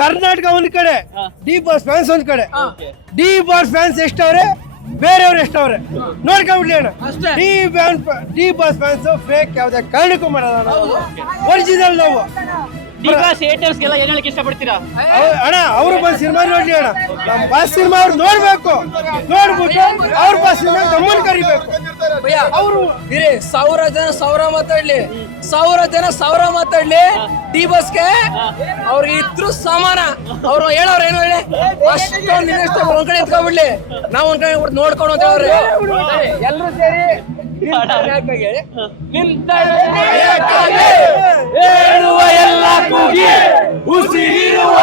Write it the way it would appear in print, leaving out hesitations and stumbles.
ಕರ್ನಾಟಕ ಒಂದ್ ಕಡೆ, D boss fans ಒಂದ್ ಕಡೆ. ಡಿ ಬಾಸ್ ಫ್ಯಾನ್ಸ್ ಎಷ್ಟವ್ರೆ, ಬೇರೆಯವ್ರು ಎಷ್ಟವ್ರೆ ನೋಡ್ಕೊಂಡ್ಬಿಡ್ಲಿ ಅಣ್ಣ. ಡಿ ಬಾಸ್ ಫ್ಯಾನ್ಸ್ ಫೇಕ್ ಯಾವ್ದೇ ಕಾರಣಕ್ಕೂ ಮಾಡಲ್ಲ, ಒರಿಜಿನಲ್ ನಾವು. ಇಷ್ಟಪಡ್ತೀರಾ ಅಣ್ಣ ಅವರು ಬಂದ್ ಸಿನಿಮಾ ನೋಡ್ಲಿ ಅಣ್ಣ. ನಮ್ ಬಾಸ್ ಸಿನಿಮಾ ಅವ್ರು ನೋಡ್ಬೇಕು, ನೋಡ್ಬಿಟ್ಟು ಅವ್ರ ಬಾಸ್ ಸಿನಿಮಾ ನಮ್ಮನ್ನ ಕರಿಬೇಕು. ಅವರು ಸಾವಿರ ಜನ ಸಾವಿರ ಮಾತಾಡ್ಲಿ ಡಿ ಬಾಸ್ಗೆ ಅವ್ರಿಗೆ ಇದ್ರು ಸಮಾನ. ಅವ್ರು ಹೇಳೋರು ಏನು ಹೇಳಿ ಅಷ್ಟೊಂದು ಒಂದ್ ಕಡೆ ಎತ್ಕೊಂಡ್ಬಿಡ್ಲಿ, ನಾವ್ ಒಂದ್ ಕಡೆ ನೋಡ್ಕೊಂಡು ಅಂತ ಹೇಳೋರು ಎಲ್ಲರೂ ಸೇರಿ ಹೇಳುವ ಎಲ್ಲ ಕೂಗಿ ಉಸಿರಿರುವ